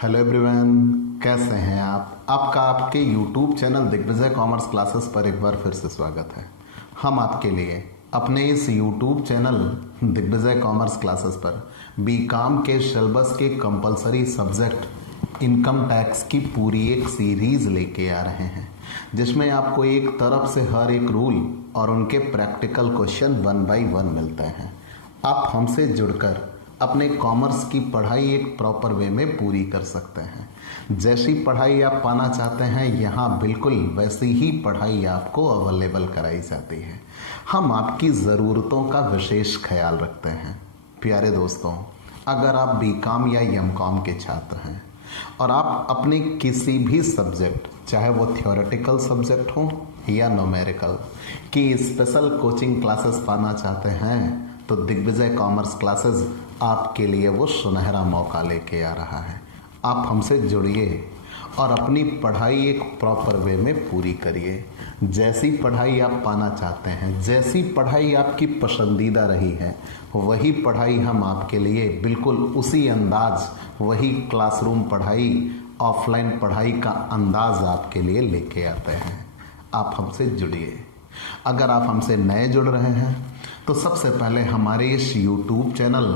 Hello everyone, कैसे हैं आप? आपका आपके YouTube channel Digvijay commerce classes पर एक बार फिर से स्वागत है। हम आपके लिए अपने इस YouTube channel Digvijay commerce classes पर बीकॉम के सिलेबस के कंपलसरी सब्जेक्ट इनकम टैक्स की पूरी एक सीरीज लेके आ रहे हैं, जिसमें आपको एक तरफ से हर एक रूल और उनके प्रैक्टिकल क्वेश्चन 1 बाय 1 मिलते हैं। आप हमसे जुड़कर अपने कॉमर्स की पढ़ाई एक प्रॉपर वे में पूरी कर सकते हैं। जैसी पढ़ाई आप पाना चाहते हैं, यहाँ बिल्कुल वैसी ही पढ़ाई आपको अवेलेबल कराई जाती है। हम आपकी ज़रूरतों का विशेष ख्याल रखते हैं। प्यारे दोस्तों, अगर आप बीकॉम या एमकॉम के छात्र हैं और आप अपने किसी भी सब्जेक्ट, चाहे वो थ्योरेटिकल सब्जेक्ट हो या न्यूमेरिकल, की स्पेशल कोचिंग क्लासेस पाना चाहते हैं, तो दिग्विजय कॉमर्स क्लासेस आपके लिए वो सुनहरा मौका लेके आ रहा है। आप हमसे जुड़िए और अपनी पढ़ाई एक प्रॉपर वे में पूरी करिए। जैसी पढ़ाई आप पाना चाहते हैं, जैसी पढ़ाई आपकी पसंदीदा रही है, वही पढ़ाई हम आपके लिए बिल्कुल उसी अंदाज, वही क्लासरूम पढ़ाई, ऑफलाइन पढ़ाई का अंदाज आपके लिए लेके आते हैं। आप हमसे जुड़िए। अगर आप हमसे नए जुड़ रहे हैं तो सबसे पहले हमारे इस YouTube channel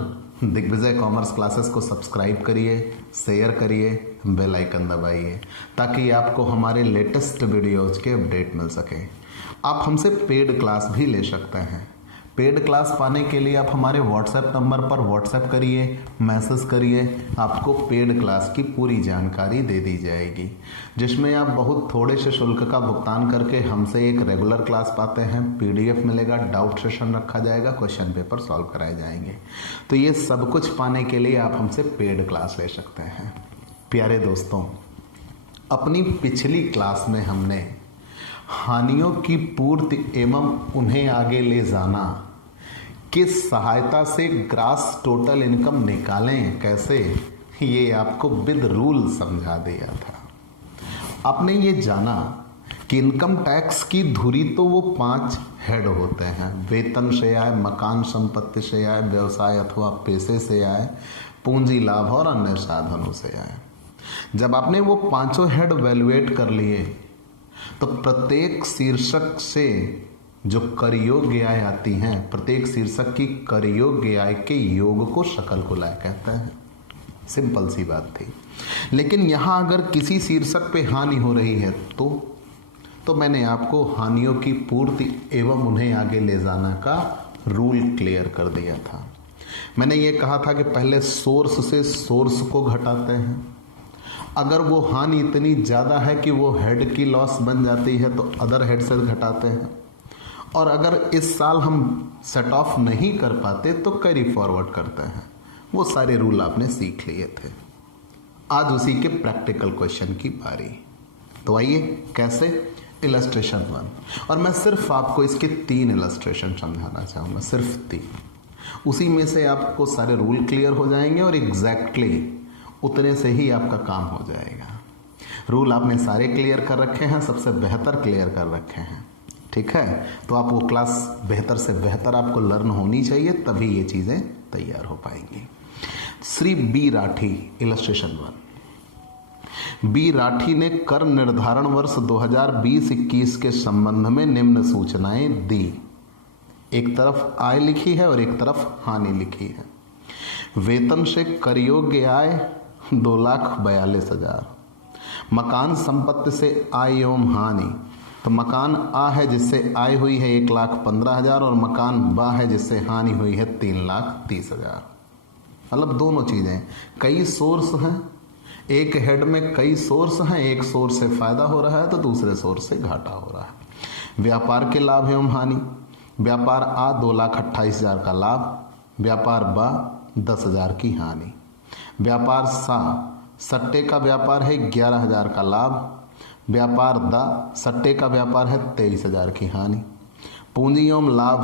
Digvijay commerce classes को सब्सक्राइब करिए, शेयर करिए, बेल आइकन दबाइए, ताकि आपको हमारे लेटेस्ट वीडियोज के अपडेट मिल सके। आप हमसे पेड क्लास भी ले सकते हैं। पेड क्लास पाने के लिए आप हमारे व्हाट्सएप नंबर पर व्हाट्सएप करिए, मैसेज करिए, आपको पेड क्लास की पूरी जानकारी दे दी जाएगी, जिसमें आप बहुत थोड़े से शुल्क का भुगतान करके हमसे एक रेगुलर क्लास पाते हैं। PDF मिलेगा, डाउट सेशन रखा जाएगा, क्वेश्चन पेपर सॉल्व कराए जाएंगे। तो ये सब कुछ पाने के लिए आप हमसे पेड क्लास ले सकते हैं। प्यारे दोस्तों, अपनी पिछली क्लास में हमने हानियों की पूर्ति एवं उन्हें आगे ले जाना किस सहायता से ग्रास टोटल इनकम निकालें कैसे, ये आपको विद रूल समझा दिया था। आपने ये जाना कि इनकम टैक्स की धुरी तो वो 5 हेड होते हैं: वेतन से आय, मकान संपत्ति से आय, व्यवसाय अथवा पेशे से आय, पूंजी लाभ और अन्य साधनों से आय। जब आपने वो 5 हेड वैल्यूएट कर लिए, तो प्रत्येक शीर्षक से जो कर योग्य आय आती हैं, प्रत्येक शीर्षक की कर योग्य आय के योग को सकल कुल आय कहते हैं। सिंपल सी बात थी। लेकिन यहाँ अगर किसी शीर्षक पे हानि हो रही है तो मैंने आपको हानियों की पूर्ति एवं उन्हें आगे ले जाना का रूल क्लियर कर दिया था। मैंने ये कहा था कि पहले सोर्स से सोर्स को घटाते हैं। अगर वो हानि इतनी ज़्यादा है कि वो हेड की लॉस बन जाती है, तो अदर हेड से घटाते हैं। और अगर इस साल हम सेट ऑफ नहीं कर पाते तो कैरी फॉरवर्ड करते हैं। वो सारे रूल आपने सीख लिए थे। आज उसी के प्रैक्टिकल क्वेश्चन की बारी। तो आइए, कैसे? इलस्ट्रेशन 1, और मैं सिर्फ आपको इसके 3 इलस्ट्रेशन समझाना चाहूँगा, सिर्फ 3। उसी में से आपको सारे रूल क्लियर हो जाएंगे और एग्जैक्टली उतने से ही आपका काम हो जाएगा। रूल आपने सारे क्लियर कर रखे हैं, सबसे बेहतर क्लियर कर रखे हैं, ठीक है? तो आप वो क्लास बेहतर से बेहतर आपको लर्न होनी चाहिए, तभी ये चीज़ें तैयार हो पाएंगी। Shri B Rathi, illustration 1। B Rathi ने कर निर्धारण वर्ष 2020-21 के संबंध में निम्न सूचनाएं दी। एक तरफ आय लिखी है और एक तरफ हानि लिखी है। वेतन से कर योग्य आय 2,42,000। मकान संपत्ति से आय एवं हानि, तो मकान आ है जिससे आय हुई है 1,15,000 और मकान बा है जिससे हानि हुई है 3,30,000। मतलब दोनों चीज़ें, कई सोर्स हैं, एक हेड में कई सोर्स हैं, एक सोर्स से फायदा हो रहा है तो दूसरे सोर्स से घाटा हो रहा है। व्यापार के लाभ एवं हानि: व्यापार आ 2,28,000 का लाभ, व्यापार बा 10,000 की हानि। व्यापार सा सट्टे का व्यापार है 11,000 का लाभ, व्यापार दा सट्टे का व्यापार है 23,000 की हानि। पूंजी एवं लाभ,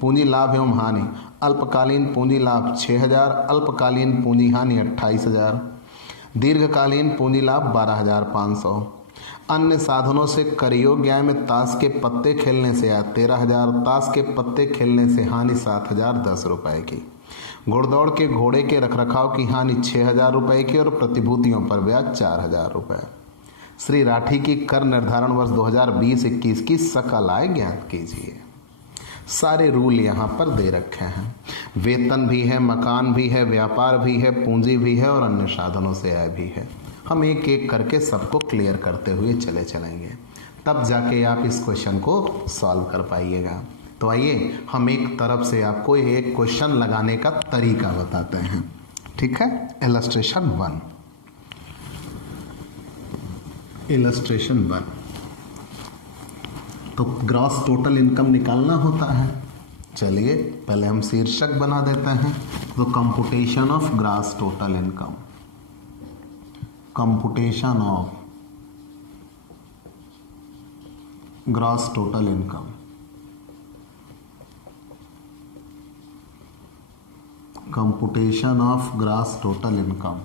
पूंजी लाभ एवं हानि: अल्पकालीन पूंजी लाभ 6,000, अल्पकालीन पूंजी हानि 28,000, दीर्घकालीन पूंजी लाभ 12,500। अन्य साधनों से कर योग्य आय में ताश के पत्ते खेलने से आय 13,000, ताश के पत्ते खेलने से हानि 7,010 रुपए की। घुड़दौड़ के घोड़े के रखरखाव की हानि 6,000 रुपए की और प्रतिभूतियों पर ब्याज 4,000 रुपए। श्री राठी की कर निर्धारण वर्ष 2020-21 की सकल आय ज्ञात कीजिए। सारे रूल यहाँ पर दे रखे हैं। वेतन भी है, मकान भी है, व्यापार भी है, पूंजी भी है और अन्य साधनों से आय भी है। हम एक एक करके सबको क्लियर करते हुए चले चलेंगे, तब जाके आप इस क्वेश्चन को सॉल्व कर पाइएगा। तो आइए हम एक तरफ से आपको एक क्वेश्चन लगाने का तरीका बताते हैं। ठीक है, इलस्ट्रेशन 1। इलस्ट्रेशन 1, तो ग्रॉस टोटल इनकम निकालना होता है। चलिए पहले हम शीर्षक बना देते हैं। तो computation of gross total income, computation of gross total income, computation of gross total income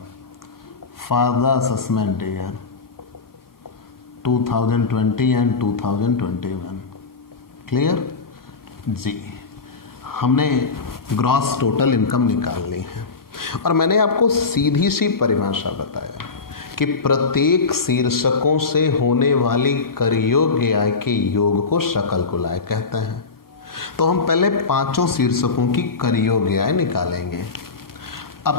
for the assessment year 2020 and 2021। Clear जी, हमने ग्रॉस टोटल इनकम निकाल ली है और मैंने आपको सीधी सी परिभाषा बताया कि प्रत्येक शीर्षकों से होने वाली कर योग्य आय के योग को सकल कुल आय कहते हैं। तो हम पहले पांचों शीर्षकों की कर योग्य आय निकालेंगे। अब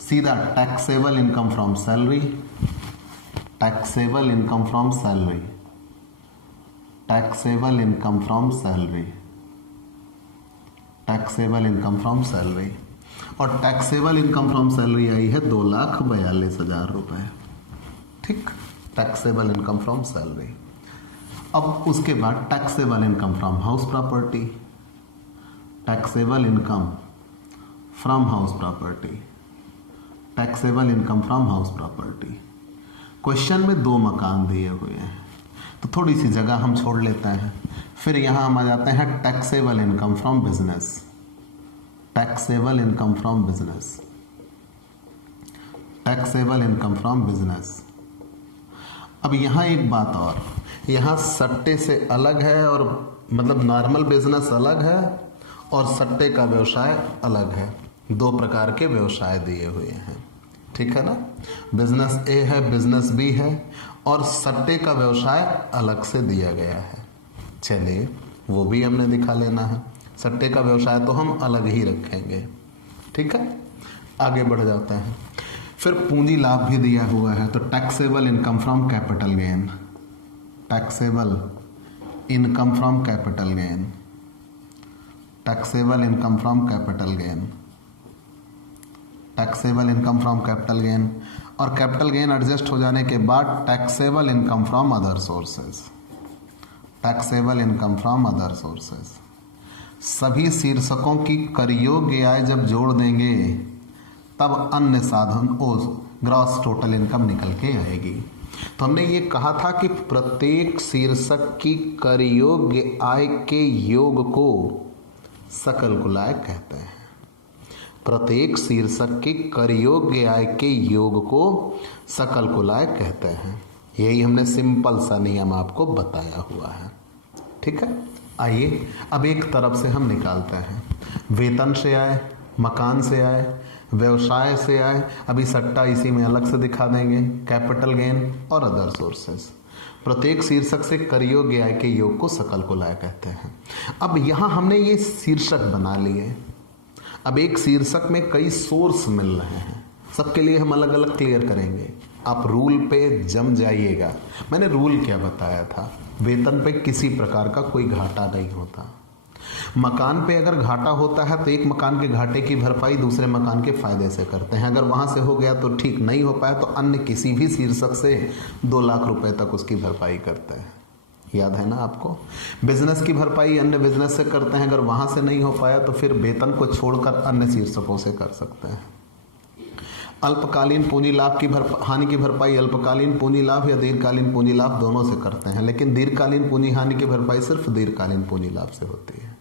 सीधा taxable income from salary, taxable income from salary, taxable income from salary, taxable income from salary, और टैक्सेबल इनकम फ्रॉम सैलरी आई है 2,42,000 रुपए। ठीक, टैक्सेबल इनकम फ्रॉम सैलरी। अब उसके बाद taxable income from house property, taxable income from house property, taxable income from house property. Question में 2 मकान दिए हुए हैं तो थोड़ी सी जगह हम छोड़ लेते हैं। फिर यहां हम आ जाते हैं taxable income from business, taxable income from business, taxable income from business. अब यहां एक बात और, यहाँ सट्टे से अलग है और मतलब नॉर्मल बिजनेस अलग है और सट्टे का व्यवसाय अलग है। 2 प्रकार के व्यवसाय दिए हुए हैं। ठीक है ना, बिजनेस ए है, बिजनेस बी है और सट्टे का व्यवसाय अलग से दिया गया है। चलिए वो भी हमने दिखा लेना है। सट्टे का व्यवसाय तो हम अलग ही रखेंगे। ठीक है, आगे बढ़ जाते हैं। फिर पूंजी लाभ भी दिया हुआ है, तो taxable income from capital gain, taxable income from capital gain, taxable income from capital gain, taxable income from capital gain, और कैपिटल गेन एडजस्ट हो जाने के बाद taxable income from other sources, taxable income from other sources. सभी शीर्षकों की कर योग्य आय जब जोड़ देंगे तब अन्य साधन ग्रॉस टोटल इनकम निकल के आएगी। तो हमने ये कहा था कि प्रत्येक शीर्षक की कर योग्य आय के योग को सकल कुल आय कहते हैं। प्रत्येक शीर्षक की कर योग्य आय के योग को सकल कुल आय कहते हैं। यही हमने सिंपल सा नियम आपको बताया हुआ है। ठीक है, आइए अब एक तरफ से हम निकालते हैं। वेतन से आय, मकान से आय, व्यवसाय से आय, अभी सट्टा इसी में अलग से दिखा देंगे, कैपिटल गेन और अदर सोर्सेस। प्रत्येक शीर्षक से कर योग्य आय के योग को सकल कुल आय कहते हैं। अब यहाँ हमने ये शीर्षक बना लिए। अब एक शीर्षक में कई सोर्स मिल रहे हैं, सबके लिए हम अलग अलग क्लियर करेंगे। आप रूल पे जम जाइएगा। मैंने रूल क्या बताया था, वेतन पे किसी प्रकार का कोई घाटा नहीं होता। मकान पे अगर घाटा होता है तो एक मकान के घाटे की भरपाई दूसरे मकान के फायदे से करते हैं। अगर वहां से हो गया तो ठीक, नहीं हो पाया तो अन्य किसी भी शीर्षक से 2 लाख रुपए तक उसकी भरपाई करते हैं। याद है ना आपको। बिजनेस की भरपाई अन्य बिजनेस से करते हैं, अगर वहां से नहीं हो पाया तो फिर वेतन को छोड़कर अन्य शीर्षकों से कर सकते हैं। अल्पकालीन पूंजी लाभ की हानि की भरपाई अल्पकालीन पूंजी लाभ या दीर्घकालीन पूंजी लाभ दोनों से करते हैं, लेकिन दीर्घकालीन पूंजी हानि की भरपाई सिर्फ दीर्घकालीन पूंजी लाभ से होती है।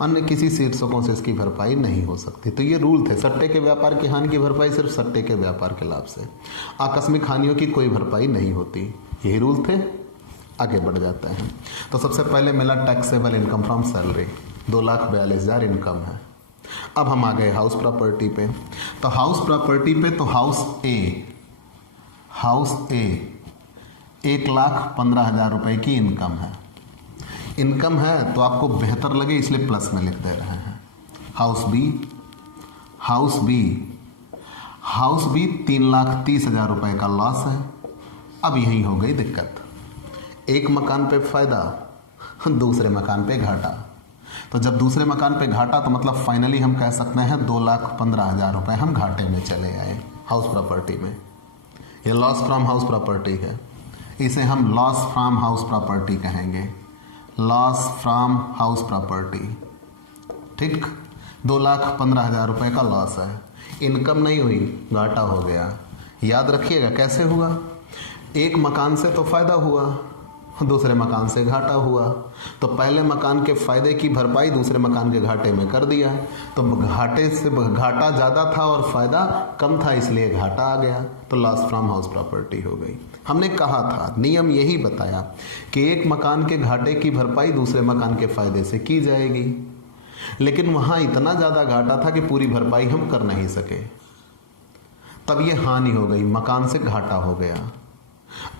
अन्य किसी शीर्षकों से इसकी भरपाई नहीं हो सकती। तो ये रूल थे। सट्टे के व्यापार की हानि की भरपाई सिर्फ सट्टे के व्यापार के लाभ से, आकस्मिक हानियों की कोई भरपाई नहीं होती। यही रूल थे। आगे बढ़ जाते हैं। तो सबसे पहले मिला taxable income from salary, 2,42,000 income है। अब हम आ गए हाउस प्रॉपर्टी पे। तो हाउस प्रॉपर्टी पे तो हाउस ए 1,15,000 रुपए की इनकम है। इनकम है तो आपको बेहतर लगे इसलिए प्लस में लिख दे रहे हैं। हाउस बी 3,30,000 रुपए का लॉस है। अब यही हो गई दिक्कत, एक मकान पे फायदा, दूसरे मकान पे घाटा। तो जब दूसरे मकान पे घाटा तो मतलब फाइनली हम कह सकते हैं 2,15,000 रुपए हम घाटे में चले आए हाउस प्रॉपर्टी में। ये लॉस फ्रॉम हाउस प्रॉपर्टी है, इसे हम लॉस फ्रॉम हाउस प्रॉपर्टी कहेंगे। लॉस फ्रॉम हाउस प्रॉपर्टी, ठीक। 2,15,000 रुपए का लॉस है, इनकम नहीं हुई, घाटा हो गया। याद रखिएगा कैसे हुआ, एक मकान से तो फायदा हुआ, दूसरे मकान से घाटा हुआ। तो पहले मकान के फायदे की भरपाई दूसरे मकान के घाटे में कर दिया, तो घाटे से घाटा ज़्यादा था और फायदा कम था, इसलिए घाटा आ गया, तो लॉस फ्रॉम हाउस प्रॉपर्टी हो गई। हमने कहा था, नियम यही बताया कि एक मकान के घाटे की भरपाई दूसरे मकान के फायदे से की जाएगी, लेकिन वहाँ इतना ज़्यादा घाटा था कि पूरी भरपाई हम कर नहीं सके, तब ये हानि हो गई, मकान से घाटा हो गया।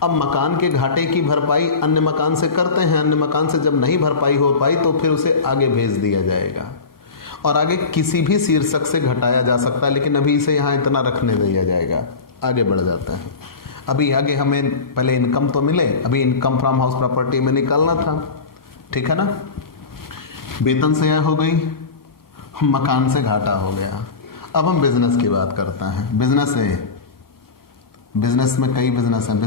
अब मकान के घाटे की भरपाई अन्य मकान से करते हैं, अन्य मकान से जब नहीं भरपाई हो पाई तो फिर उसे आगे भेज दिया जाएगा और आगे किसी भी शीर्षक से घटाया जा सकता है, लेकिन अभी इसे यहाँ इतना रखने दिया जाएगा, आगे बढ़ जाता है। अभी आगे हमें पहले इनकम तो मिले, अभी इनकम फ्रॉम हाउस प्रॉपर्टी में निकालना था, ठीक है ना। वेतन से यह हो गई, मकान से घाटा हो गया। अब हम बिजनेस की बात करते हैं। बिजनेस में कई बिजनेस हैं।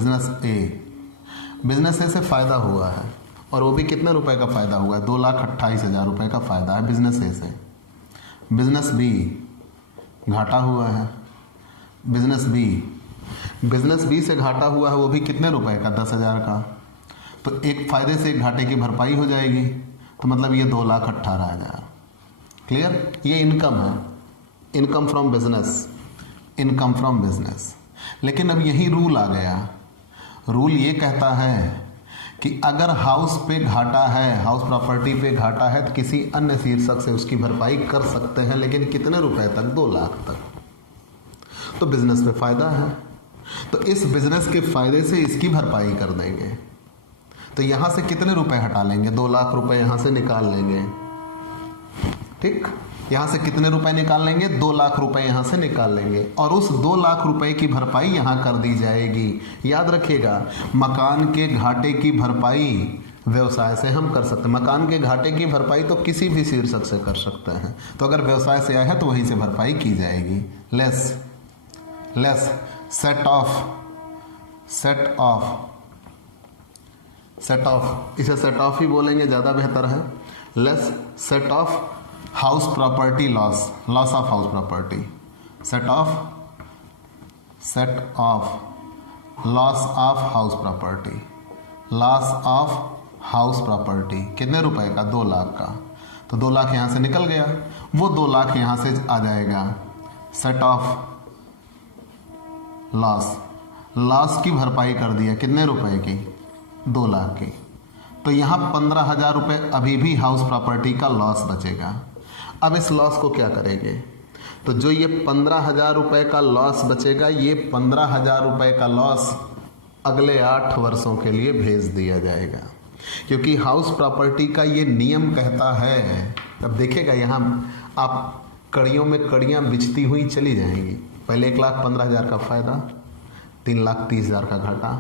बिजनेस ए से फ़ायदा हुआ है, और वो भी कितने रुपए का फ़ायदा हुआ है, 2,28,000 रुपए का फ़ायदा है बिजनेस ए से। बिजनेस बी घाटा हुआ है। बिजनेस बी से घाटा हुआ है, वो भी कितने रुपए का, 10,000 का। तो एक फ़ायदे से एक घाटे की भरपाई हो जाएगी, तो मतलब ये 2,18,000। क्लियर, ये इनकम है, इनकम फ्रॉम बिजनेस। लेकिन अब यही रूल आ गया। रूल ये कहता है कि अगर हाउस पे घाटा है, हाउस प्रॉपर्टी पे घाटा है, तो किसी अन्य शीर्षक से उसकी भरपाई कर सकते हैं, लेकिन कितने रुपए तक, 2 लाख तक। तो बिजनेस में फ़ायदा है, तो इस बिजनेस के फ़ायदे से इसकी भरपाई कर देंगे। तो यहाँ से कितने रुपए हटा लेंगे, 2 लाख रुपए यहाँ से निकाल लेंगे, ठीक। यहाँ से कितने रुपए निकाल लेंगे, 2 लाख रुपए यहाँ से निकाल लेंगे, और उस 2 लाख रुपए की भरपाई यहाँ कर दी जाएगी। याद रखिएगा, मकान के घाटे की भरपाई व्यवसाय से हम कर सकते हैं। मकान के घाटे की भरपाई तो किसी भी शीर्षक से कर सकते हैं, तो अगर व्यवसाय से आया है तो वहीं से भरपाई की जाएगी। लेस सेट ऑफ, इसे सेट ऑफ ही बोलेंगे, ज़्यादा बेहतर है। Less set of house property loss of house property, set of loss of house property, कितने रुपए का, 2 लाख का। तो 2 लाख यहाँ से निकल गया, वो 2 लाख यहाँ से आ जाएगा। सेट ऑफ लॉस की भरपाई कर दिया, कितने रुपए की, 2 लाख की। तो यहाँ 15,000 रुपये अभी भी हाउस प्रॉपर्टी का लॉस बचेगा। अब इस लॉस को क्या करेंगे, तो जो ये 15,000 रुपये का लॉस बचेगा, ये 15,000 रुपये का लॉस अगले 8 वर्षों के लिए भेज दिया जाएगा, क्योंकि हाउस प्रॉपर्टी का ये नियम कहता है। अब देखिएगा यहाँ आप कड़ियों में कड़ियाँ बिछती हुई चली जाएंगी। पहले 1,15,000 का फ़ायदा, 3,30,000 का घाटा।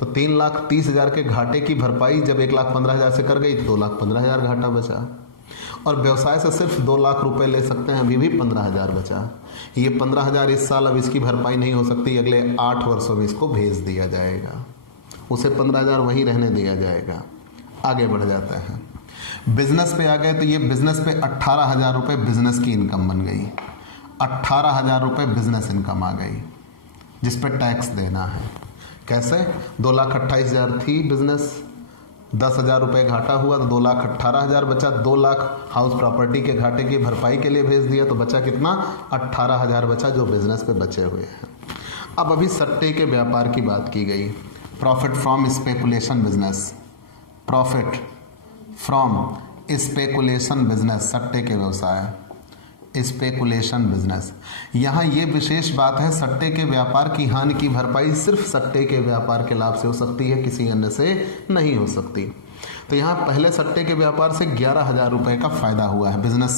तो 3,30,000 के घाटे की भरपाई जब 1,15,000 से कर गई तो 2,15,000 घाटा बचा, और व्यवसाय से सिर्फ 2 लाख रुपए ले सकते हैं, अभी भी 15,000 बचा। ये 15,000 इस साल अब इसकी भरपाई नहीं हो सकती, अगले 8 वर्षों में इसको भेज दिया जाएगा, उसे 15,000 वहीं रहने दिया जाएगा। आगे बढ़ जाता है, बिजनेस पे आ गए, तो ये बिजनेस पे 18,000 रुपये बिजनेस की इनकम बन गई। 18,000 रुपये बिजनेस इनकम आ गई, जिस पे टैक्स देना है। कैसे, 2,28,000 थी बिजनेस, 10,000 रुपये घाटा हुआ तो 2,18,000 बचा। 2 लाख हाउस प्रॉपर्टी के घाटे की भरपाई के लिए भेज दिया, तो बचा कितना, 18,000 बचा, जो बिजनेस पे बचे हुए हैं। अब अभी सट्टे के व्यापार की बात की गई। Profit from speculation business, profit from speculation business, सट्टे के व्यवसाय, स्पेकुलेशन बिजनेस। यहाँ ये विशेष बात है, सट्टे के व्यापार की हानि की भरपाई सिर्फ सट्टे के व्यापार के लाभ से हो सकती है, किसी अन्य से नहीं हो सकती। तो यहाँ पहले सट्टे के व्यापार से 11,000 रुपये का फायदा हुआ है। बिजनेस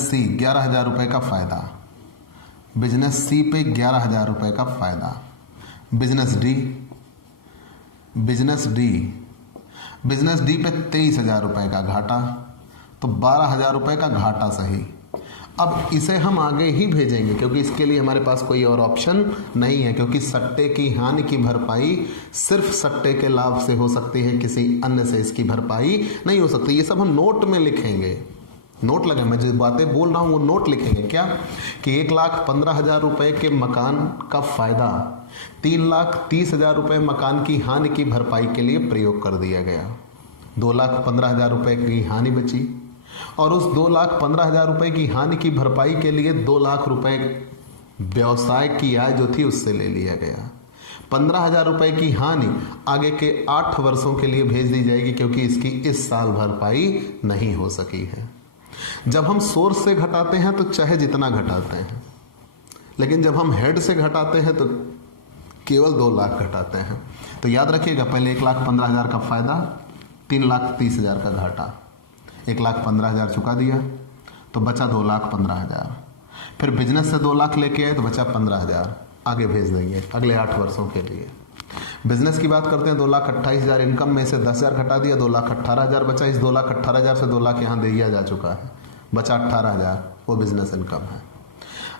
सी 11,000 रुपये का फायदा। बिजनेस सी पे 11,000 रुपये का फायदा। बिजनेस डी पे 23,000 रुपये का घाटा, तो 12,000 रुपये का घाटा सही। अब इसे हम आगे ही भेजेंगे क्योंकि इसके लिए हमारे पास कोई और ऑप्शन नहीं है, क्योंकि सट्टे की हानि की भरपाई सिर्फ सट्टे के लाभ से हो सकती है, किसी अन्य से इसकी भरपाई नहीं हो सकती। ये सब हम नोट में लिखेंगे, नोट लगे, मैं जो बातें बोल रहा हूँ वो नोट लिखेंगे। क्या कि 1,15,000 रुपये के मकान का फायदा 3,30,000 रुपये मकान की हानि की भरपाई के लिए प्रयोग कर दिया गया। 2,15,000 रुपये की हानि बची और उस 2,15,000 रुपये की हानि की भरपाई के लिए 2 लाख रुपये व्यवसाय की आय जो थी उससे ले लिया गया। 15,000 रुपये की हानि आगे के 8 वर्षों के लिए भेज दी जाएगी, क्योंकि इसकी इस साल भरपाई नहीं हो सकी है। जब हम सोर्स से घटाते हैं तो चाहे जितना घटाते हैं, लेकिन जब हम हेड से घटाते हैं तो केवल 2 लाख घटाते हैं। तो याद रखिएगा, पहले 1,15,000 का फायदा, 3,30,000 का घाटा। 1,15,000 चुका दिया तो बचा 2,15,000। फिर बिजनेस से 2 लाख लेके आए तो बचा 15,000, आगे भेज देंगे अगले 8 वर्षों के लिए। बिजनेस की बात करते हैं, 2,28,000 इनकम में से 10,000 घटा दिया, 2,18,000 बचा। इस 2,18,000 से 2 लाख यहाँ दे दिया जा चुका है, बचा 18,000, वो बिजनेस इनकम है।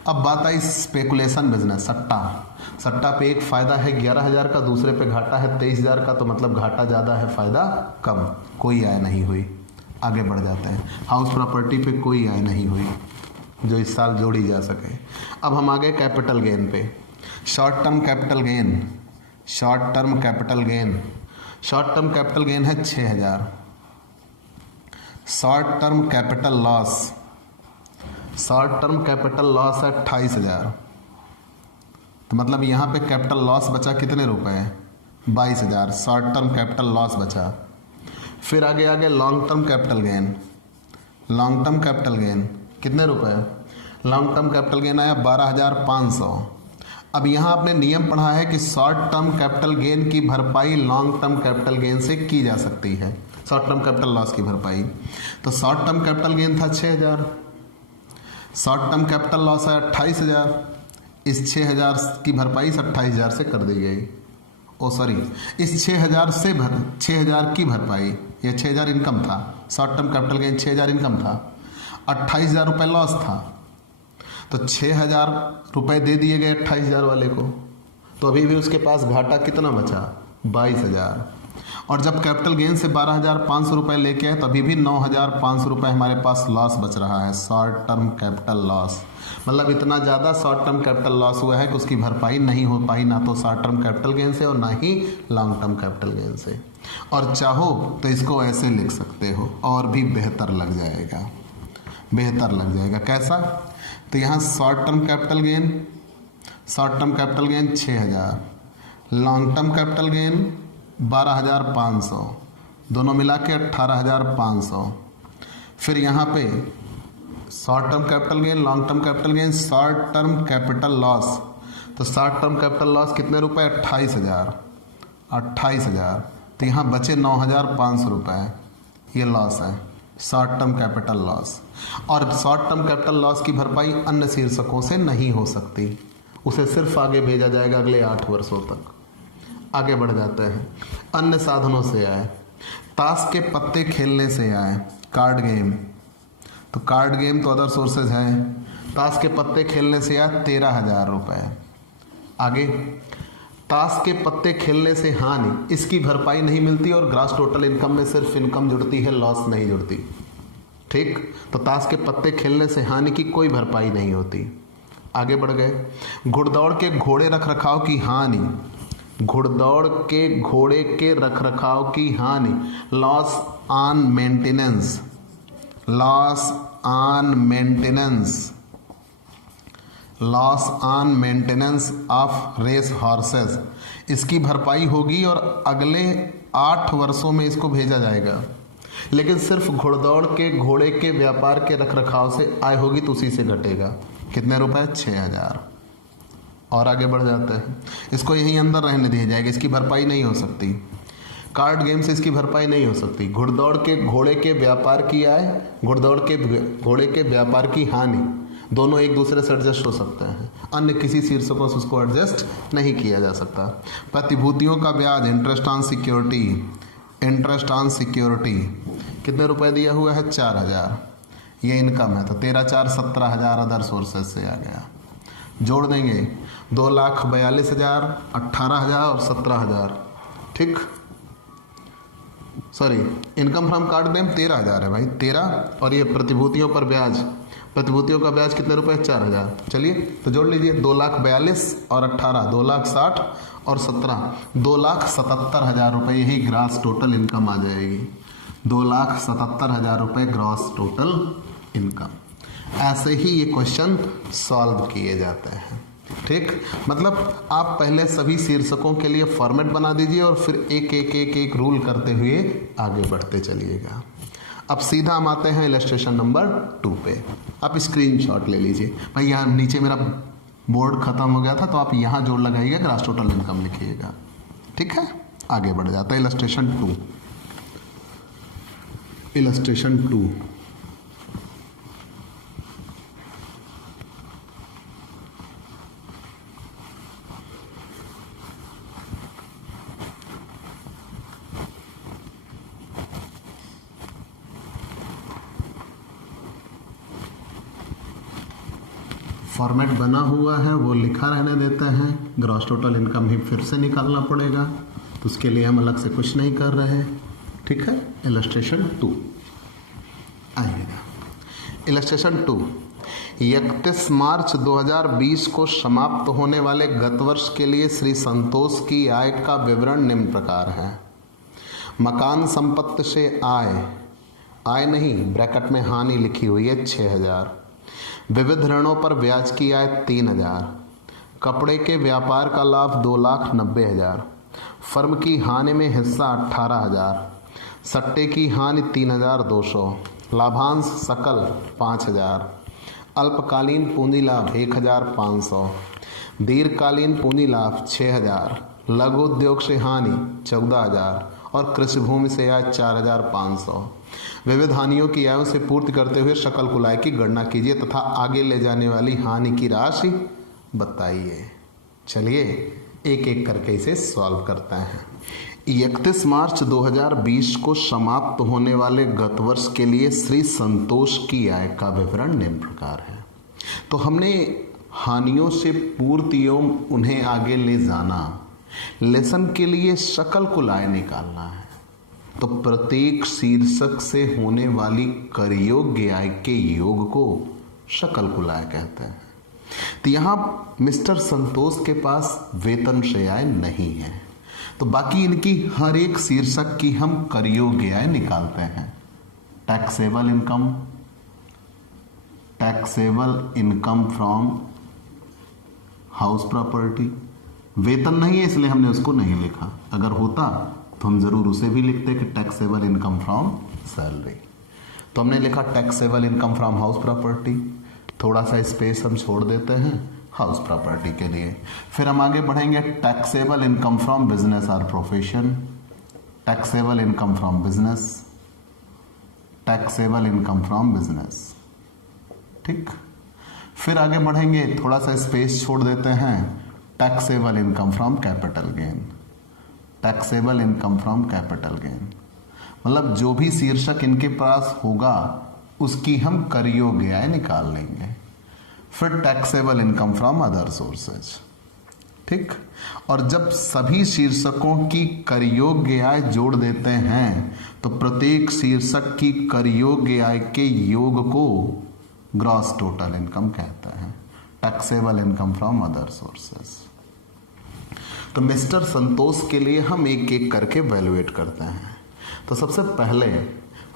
अब बात आई स्पेकुलेशन बिजनेस, सट्टा पे एक फायदा है 11,000 का, दूसरे पे घाटा है 23,000 का, तो मतलब घाटा ज़्यादा है, फायदा कम, कोई आय नहीं हुई। आगे बढ़ जाते हैं। हाउस प्रॉपर्टी पे कोई आय नहीं हुई जो इस साल जोड़ी जा सके। अब हम आगे कैपिटल गेन पे, शॉर्ट टर्म कैपिटल गेन है 6,000। शॉर्ट टर्म कैपिटल लॉस है 28,000। तो मतलब यहाँ पे कैपिटल लॉस बचा कितने रुपए? 22,000 शॉर्ट टर्म कैपिटल लॉस बचा। फिर आगे लॉन्ग टर्म कैपिटल गेन कितने रुपए? लॉन्ग टर्म कैपिटल गेन आया 12,500। अब यहाँ आपने नियम पढ़ा है कि शॉर्ट टर्म कैपिटल गेन की भरपाई लॉन्ग टर्म कैपिटल गेन से की जा सकती है, शॉर्ट टर्म कैपिटल लॉस की भरपाई। तो शॉर्ट टर्म कैपिटल गेन था 6,000, शॉर्ट टर्म कैपिटल लॉस है 28,000। इस 6,000 की भरपाई 28,000 से कर दी गई। इस 6,000 की भरपाई, ये 6,000 इनकम था, short term capital gain 6,000 income था, 28,000 रुपये लॉस था, तो 6,000 रुपये दे दिए गए 28,000 वाले को, तो अभी भी उसके पास घाटा कितना बचा? 22,000। और जब कैपिटल गेन से 12,500 रुपये लेके आए तो अभी भी 9,500 रुपये हमारे पास लॉस बच रहा है, शॉर्ट टर्म कैपिटल लॉस। मतलब इतना ज़्यादा शॉर्ट टर्म कैपिटल लॉस हुआ है कि उसकी भरपाई नहीं हो पाई, ना तो शॉर्ट टर्म कैपिटल गेन से और ना ही लॉन्ग टर्म कैपिटल गेन से। और चाहो तो इसको ऐसे लिख सकते हो और भी बेहतर लग जाएगा, कैसा? तो यहाँ short term capital gain 6,000, long term capital gain 12,500, दोनों मिला के 18,500। फिर यहाँ पे short term capital gain, long term capital gain, short term capital loss. तो शॉर्ट टर्म कैपिटल लॉस कितने रुपए? 28,000। तो यहाँ बचे 9,500 रुपये, ये लॉस है, शॉर्ट टर्म कैपिटल लॉस। और शॉर्ट टर्म कैपिटल लॉस की भरपाई अन्य शीर्षकों से नहीं हो सकती, उसे सिर्फ आगे भेजा जाएगा अगले 8 वर्षों तक। आगे बढ़ जाते हैं। अन्य साधनों से आए, ताश के पत्ते खेलने से आए, कार्ड गेम, तो कार्ड गेम तो अदर सोर्सेज है। ताश के पत्ते खेलने से आए 13,000 रुपये। आगे ताश के पत्ते खेलने से हानि, इसकी भरपाई नहीं मिलती और ग्रॉस टोटल इनकम में सिर्फ इनकम जुड़ती है, लॉस नहीं जुड़ती। ठीक, तो ताश के पत्ते खेलने से हानि की कोई भरपाई नहीं होती। आगे बढ़ गए। घुड़दौड़ के घोड़े रख रखाव की हानि, घुड़दौड़ के घोड़े के रखरखाव की हानि, loss on maintenance of race horses, इसकी भरपाई होगी और अगले 8 वर्षों में इसको भेजा जाएगा। लेकिन सिर्फ घुड़दौड़ के घोड़े के व्यापार के रखरखाव से आय होगी तो उसी से घटेगा। कितने रुपए? 6,000। और आगे बढ़ जाते हैं, इसको यहीं अंदर रहने दिया जाएगा, इसकी भरपाई नहीं हो सकती। कार्ड गेम से इसकी भरपाई नहीं हो सकती। घुड़दौड़ के घोड़े के व्यापार की आय, घुड़दौड़ के घोड़े के व्यापार की हानि, दोनों एक दूसरे से एडजस्ट हो सकते हैं, अन्य किसी शीर्षकों से उसको एडजस्ट नहीं किया जा सकता। प्रतिभूतियों का ब्याज, interest on security, interest on security कितने रुपए दिया हुआ है? 4,000। ये इनकम है तो 13 4 17,000 अदर सोर्सेज से आ गया। जोड़ देंगे 2,42,000, 18,000 और 17,000। ठीक, sorry, income from card game 13,000 है भाई, 13। और ये प्रतिभूतियों पर ब्याज, प्रतिभूतियों का ब्याज कितने रुपए? 4,000। चलिए तो जोड़ लीजिए, 2,42,000 और 18, 2,60,000 और 17, 2,77,000 रुपये। यही ग्रॉस टोटल इनकम आ जाएगी। 2,77,000 रुपये ग्रॉस टोटल इनकम। ऐसे ही ये क्वेश्चन सॉल्व किए जाते हैं। ठीक, मतलब आप पहले सभी शीर्षकों के लिए फॉर्मेट बना दीजिए और फिर एक एक एक एक रूल करते हुए आगे बढ़ते चलिएगा। अब सीधा हम आते हैं इलस्ट्रेशन नंबर 2 पे। आप स्क्रीनशॉट ले लीजिए भाई। यहाँ नीचे मेरा बोर्ड खत्म हो गया था तो आप यहाँ जोड़ लगाइएगा, ग्रॉस टोटल इनकम लिखिएगा। ठीक है, आगे बढ़ जाता है इलस्ट्रेशन 2। इलस्ट्रेशन 2 फॉर्मेट बना हुआ है वो लिखा रहने देते हैं। ग्रॉस टोटल इनकम ही फिर से निकालना पड़ेगा, तो उसके लिए हम अलग से कुछ नहीं कर रहे। ठीक है, इलस्ट्रेशन 2 आइएगा। इलस्ट्रेशन 2, 31 मार्च 2020 को समाप्त होने वाले गत वर्ष के लिए श्री संतोष की आय का विवरण निम्न प्रकार है। मकान संपत्ति से आय नहीं, ब्रैकेट में हानि लिखी हुई है 6,000। विविध ऋणों पर ब्याज की आय 3,000। कपड़े के व्यापार का लाभ 2,90,000। फर्म की हानि में हिस्सा 18,000। सट्टे की हानि 3,200। लाभांश सकल 5,000। अल्पकालीन पूंजी लाभ 1,500। दीर्घकालीन पूंजी लाभ 6,000। लघु उद्योग से हानि 14,000 और कृषि भूमि से आय 4,500। विविध हानियों की आयों से पूर्ति करते हुए सकल कुल आय की गणना कीजिए तथा आगे ले जाने वाली हानि की राशि बताइए। चलिए एक एक करके इसे सॉल्व करते हैं। 31 मार्च 2020 को समाप्त होने वाले गत वर्ष के लिए श्री संतोष की आय का विवरण निम्न प्रकार है। तो हमने हानियों से पूर्ति एवं उन्हें आगे ले जाना, लेसन के लिए सकल कुल आय निकालना है। तो प्रत्येक शीर्षक से होने वाली कर योग्य आय के योग को सकल कुल आय कहते हैं। तो यहाँ मिस्टर संतोष के पास वेतन से आय नहीं है, तो बाकी इनकी हर एक शीर्षक की हम कर योग्य आय निकालते हैं। Taxable income, taxable income from house property. वेतन नहीं है इसलिए हमने उसको नहीं लिखा, अगर होता तो हम जरूर उसे भी लिखते कि टैक्सेबल इनकम फ्रॉम सैलरी। तो हमने लिखा taxable income from house property, थोड़ा सा स्पेस हम छोड़ देते हैं हाउस प्रॉपर्टी के लिए। फिर हम आगे बढ़ेंगे टैक्सेबल इनकम फ्रॉम बिजनेस और profession, taxable income from business, taxable income from business. ठीक, फिर आगे बढ़ेंगे, थोड़ा सा स्पेस छोड़ देते हैं, taxable income from capital gain, taxable income from capital gain. मतलब जो भी शीर्षक इनके पास होगा उसकी हम कर योग्य आय निकाल लेंगे। फिर taxable income from other sources. ठीक, और जब सभी शीर्षकों की कर योग्य आय जोड़ देते हैं तो प्रत्येक शीर्षक की कर योग्य आय के योग को ग्रॉस टोटल इनकम कहते हैं। Taxable income from other sources. तो मिस्टर संतोष के लिए हम एक एक करके वैल्यूएट करते हैं। तो सबसे पहले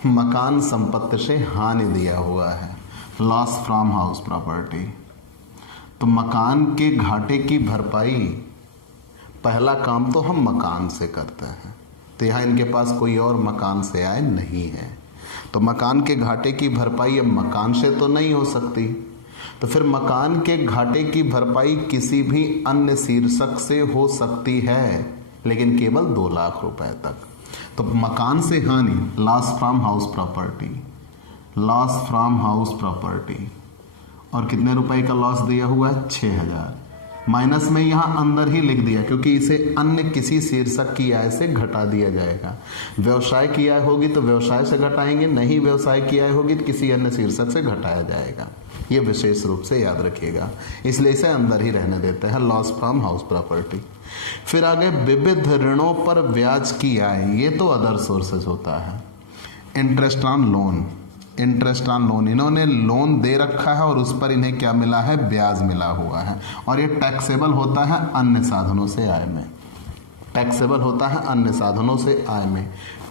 मकान संपत्ति से हानि दिया हुआ है, लॉस फ्रॉम हाउस प्रॉपर्टी। तो मकान के घाटे की भरपाई पहला काम तो हम मकान से करते हैं, तो यहाँ इनके पास कोई और मकान से आय नहीं है, तो मकान के घाटे की भरपाई अब मकान से तो नहीं हो सकती, तो फिर मकान के घाटे की भरपाई किसी भी अन्य शीर्षक से हो सकती है, लेकिन केवल 2 लाख रुपए तक। तो मकान से हानि, loss from house property, loss from house property, और कितने रुपए का लॉस दिया हुआ है? 6000। माइनस में यहाँ अंदर ही लिख दिया क्योंकि इसे अन्य किसी शीर्षक की आय से घटा दिया जाएगा। व्यवसाय की आय होगी तो व्यवसाय से घटाएंगे, नहीं व्यवसाय की आय होगी तो किसी अन्य शीर्षक से घटाया जाएगा। ये विशेष रूप से याद रखिएगा, इसलिए इसे अंदर ही रहने देते हैं, लॉस फ्रॉम हाउस प्रॉपर्टी। फिर आगे विविध ऋणों पर ब्याज की आय, ये तो अदर सोर्सेज होता है। Interest on loan, interest on loan, इन्होंने लोन दे रखा है और उस पर इन्हें क्या मिला है? ब्याज मिला हुआ है, और ये टैक्सेबल होता है अन्य साधनों से आय में, टैक्सेबल होता है अन्य साधनों से आय में।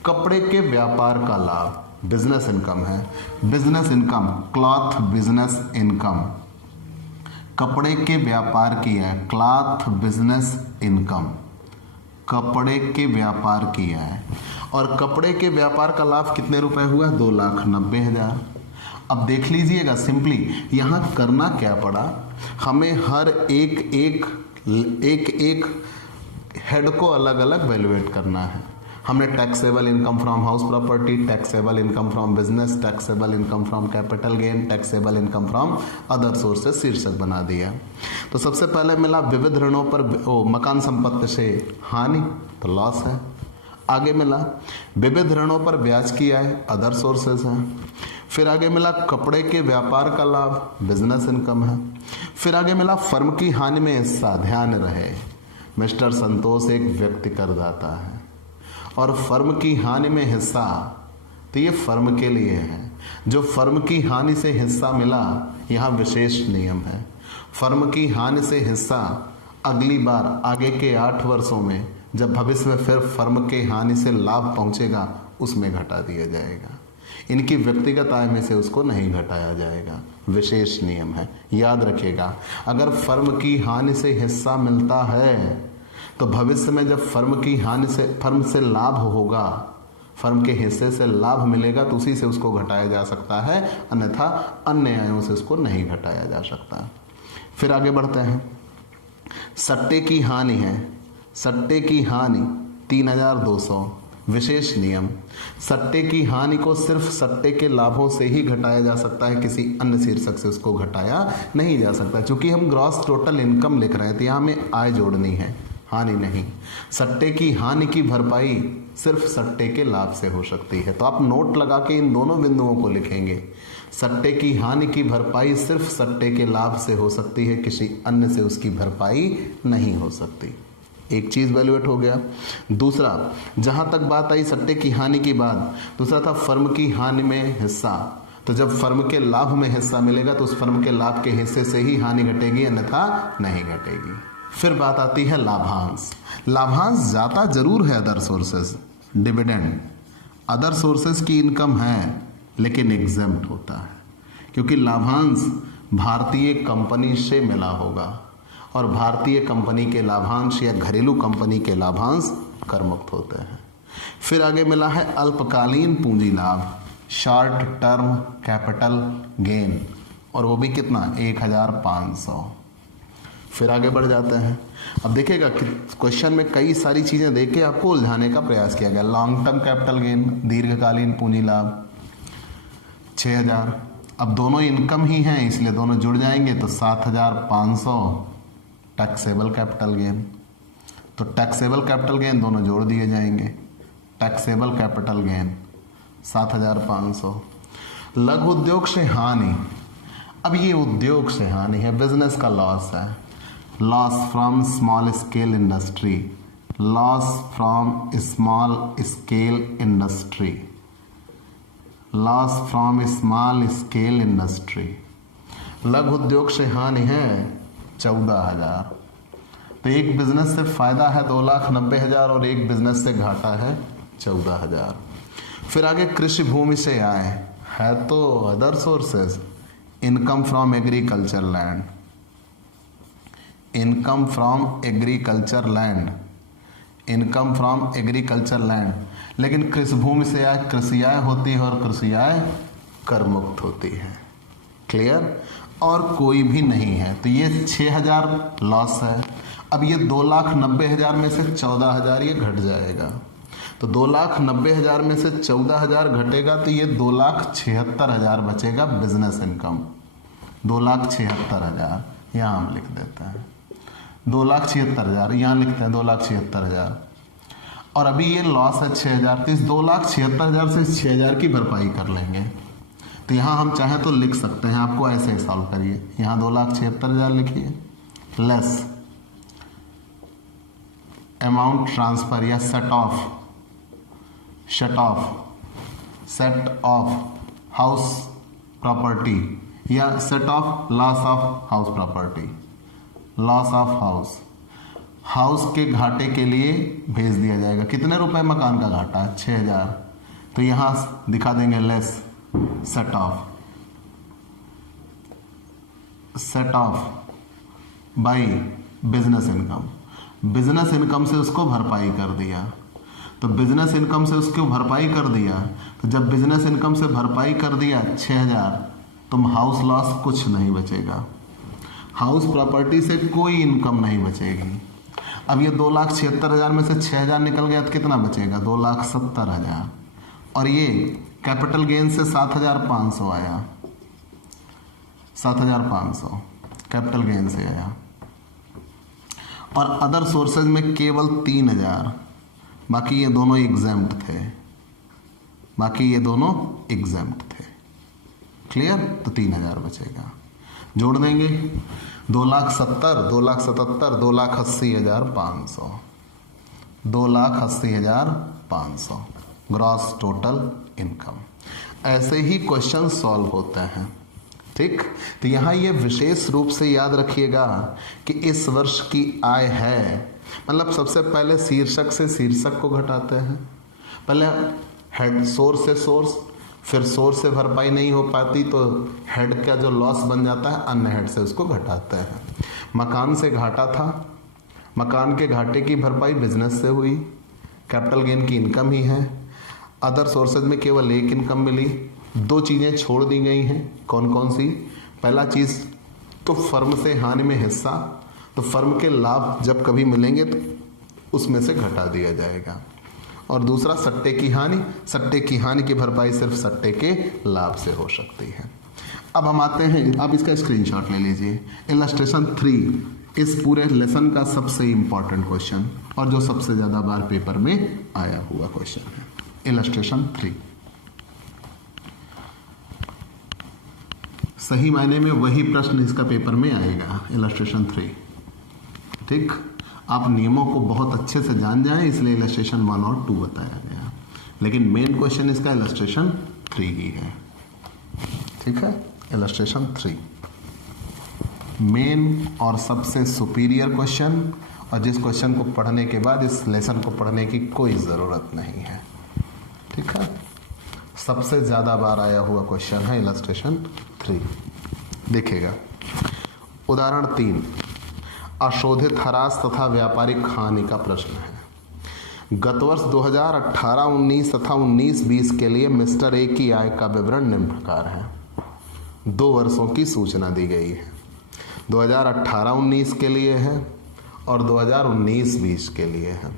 कपड़े के व्यापार का लाभ, बिजनेस इनकम है, business income, cloth business income, कपड़े के व्यापार की आय, क्लॉथ बिजनेस इनकम, कपड़े के व्यापार की है, और कपड़े के व्यापार का लाभ कितने रुपए हुआ? 2,90,000। अब देख लीजिएगा, सिंपली यहाँ करना क्या पड़ा, हमें हर एक हेड को अलग अलग वैल्यूएट करना है। हमने taxable income from house property, taxable income from business, taxable income from capital gain, taxable income from other sources शीर्षक बना दिया। तो सबसे पहले मिला विविध ऋणों पर मकान संपत्ति से हानि, तो लॉस है। आगे मिला विविध ऋणों पर ब्याज की आय, अदर सोर्सेज है। फिर आगे मिला कपड़े के व्यापार का लाभ, बिजनेस इनकम है। फिर आगे मिला फर्म की हानि में हिस्सा, ध्यान रहे मिस्टर संतोष एक व्यक्ति करदाता है, और फर्म की हानि में हिस्सा, तो ये फर्म के लिए है। जो फर्म की हानि से हिस्सा मिला, यहाँ विशेष नियम है, फर्म की हानि से हिस्सा अगली बार आगे के 8 वर्षों में जब भविष्य में फिर फर्म के हानि से लाभ पहुंचेगा उसमें घटा दिया जाएगा। इनकी व्यक्तिगत आय में से उसको नहीं घटाया जाएगा, विशेष नियम है, याद रखिएगा। अगर फर्म की हानि से हिस्सा मिलता है तो भविष्य में जब फर्म से लाभ होगा, फर्म के हिस्से से लाभ मिलेगा तो उसी से उसको घटाया जा सकता है, अन्यथा अन्य आयों से उसको नहीं घटाया जा सकता। फिर आगे बढ़ते हैं, सट्टे की हानि है, सट्टे की हानि 3200, विशेष नियम, सट्टे की हानि को सिर्फ सट्टे के लाभों से ही घटाया जा सकता है, किसी अन्य शीर्षक से उसको घटाया नहीं जा सकता। क्योंकि हम ग्रॉस टोटल इनकम लिख रहे हैं तो यहाँ हमें आय जोड़नी है, हानि नहीं। सट्टे की हानि की भरपाई सिर्फ सट्टे के लाभ से हो सकती है, तो आप नोट लगा के इन दोनों बिंदुओं को लिखेंगे। सट्टे की हानि की भरपाई सिर्फ सट्टे के लाभ से हो सकती है, किसी अन्य से उसकी भरपाई नहीं हो सकती। एक चीज वैल्यूएट हो गया। दूसरा, जहां तक बात आई सट्टे की हानि की बात, दूसरा था फर्म की हानि में हिस्सा। तो जब फर्म के लाभ में हिस्सा मिलेगा तो उस फर्म के लाभ के हिस्से से ही हानि घटेगी, अन्यथा नहीं घटेगी। फिर बात आती है लाभांश। लाभांश जाता जरूर है other sources, dividend other sources की इनकम है लेकिन एग्जेम्प्ट होता है, क्योंकि लाभांश भारतीय कंपनी से मिला होगा और भारतीय कंपनी के लाभांश या घरेलू कंपनी के लाभांश करमुक्त होते हैं। फिर आगे मिला है अल्पकालीन पूंजी लाभ, शॉर्ट टर्म कैपिटल गेन, और वो भी कितना? 1500। फिर आगे बढ़ जाते हैं। अब देखिएगा कि क्वेश्चन में कई सारी चीजें देख के आपको उलझाने का प्रयास किया गया। लॉन्ग टर्म कैपिटल गेन, दीर्घकालीन पूंजी लाभ 6000। अब दोनों इनकम ही हैं इसलिए दोनों जुड़ जाएंगे तो 7500 टैक्सेबल कैपिटल गेन। तो टैक्सेबल कैपिटल गेन दोनों जोड़ दिए जाएंगे, टैक्सेबल कैपिटल गेन 7500। लघु उद्योग से हानि, अब ये उद्योग से हानि है, बिजनेस का लॉस है, loss from small scale industry, loss from small scale industry, loss from small scale industry. लघु उद्योग से हानि है 14,000। तो एक बिजनेस से फायदा है 2,90,000 और एक बिजनेस से घाटा है 14,000। फिर आगे कृषि भूमि से आय है तो other sources, income from agriculture land, income from agriculture land, income from agriculture land, लेकिन कृषि भूमि से आय कृषि आय होती है और कृषि आय कर मुक्त होती है। क्लियर? और कोई भी नहीं है तो ये 6,000 लॉस है। अब ये 2,90,000 में से 14,000 ये घट जाएगा, तो 2,90,000 में से 14,000 घटेगा तो ये 2,76,000 बचेगा बिजनेस इनकम। 2,76,000 यहाँ हम लिख देते हैं, 2,76,000 यहाँ लिखते हैं 2,76,000। और अभी ये लॉस है 6,000, तो इस 2,76,000 से 6,000 की भरपाई कर लेंगे। तो यहाँ हम चाहें तो लिख सकते हैं, आपको ऐसे ही सॉल्व करिए। यहाँ 2,76,000 लिखिए लेस अमाउंट ट्रांसफर या सेट ऑफ हाउस प्रॉपर्टी या set of loss of house property, loss of house के घाटे के लिए भेज दिया जाएगा। कितने रुपए मकान का घाटा है? 6,000। तो यहां दिखा देंगे less set of by business income से उसको भरपाई कर दिया। तो बिजनेस इनकम से उसको भरपाई कर दिया, तो जब बिजनेस इनकम से भरपाई कर दिया 6,000, तो हाउस लॉस कुछ नहीं बचेगा, हाउस प्रॉपर्टी से कोई इनकम नहीं बचेगी। अब ये 2,76,000 में से 6,000 निकल गया तो कितना बचेगा? 2,70,000। और ये कैपिटल गेन से 7,500 आया, 7,500 कैपिटल गेन से आया। और अदर सोर्सेज में केवल 3,000, बाकी ये दोनों एग्जेम्प्ट थे। क्लियर? तो 3,000 बचेगा, जोड़ देंगे 2,70,000, 2,77,000, 2,80,500, 2,80,500 ग्रॉस टोटल इनकम। ऐसे ही क्वेश्चन सॉल्व होते हैं। ठीक, तो यहाँ ये विशेष रूप से याद रखिएगा कि इस वर्ष की आय है, मतलब सबसे पहले शीर्षक से शीर्षक को घटाते हैं। पहले हेड सोर्स से सोर्स, फिर सोर्स से भरपाई नहीं हो पाती तो हेड का जो लॉस बन जाता है अन्य हेड से उसको घटाते हैं। मकान से घाटा था, मकान के घाटे की भरपाई बिजनेस से हुई, कैपिटल गेन की इनकम ही है। अदर सोर्सेज में केवल एक इनकम मिली, 2 चीज़ें छोड़ दी गई हैं। कौन कौन सी? पहला चीज़ तो फर्म से हानि में हिस्सा, तो फर्म के लाभ जब कभी मिलेंगे तो उसमें से घटा दिया जाएगा। और दूसरा सट्टे की हानि की भरपाई सिर्फ सट्टे के लाभ से हो सकती है। अब हम आते हैं, आप इसका स्क्रीनशॉट ले लीजिए। इलस्ट्रेशन 3 इस पूरे लेसन का सबसे इंपॉर्टेंट क्वेश्चन और जो सबसे ज़्यादा बार पेपर में आया हुआ क्वेश्चन है। इलस्ट्रेशन 3 सही मायने में वही प्रश्न इसका पेपर में आएगा। इलस्ट्रेशन 3, ठीक, आप नियमों को बहुत अच्छे से जान जाएं, इसलिए इलस्ट्रेशन 1 और 2 बताया गया, लेकिन मेन क्वेश्चन इसका इलस्ट्रेशन 3 ही है। ठीक है, इलस्ट्रेशन 3 मेन और सबसे सुपीरियर क्वेश्चन, और जिस क्वेश्चन को पढ़ने के बाद इस लेसन को पढ़ने की कोई ज़रूरत नहीं है। ठीक है, सबसे ज़्यादा बार आया हुआ क्वेश्चन है इलस्ट्रेशन 3। देखिएगा, उदाहरण 3 अशोधित ह्रास तथा व्यापारिक हानि का प्रश्न है। गत वर्ष 2018-19 तथा 19-20 के लिए मिस्टर ए की आय का विवरण निम्न प्रकार है। 2 वर्षों की सूचना दी गई है, 2018-19 के लिए है और 2019-20 के लिए है।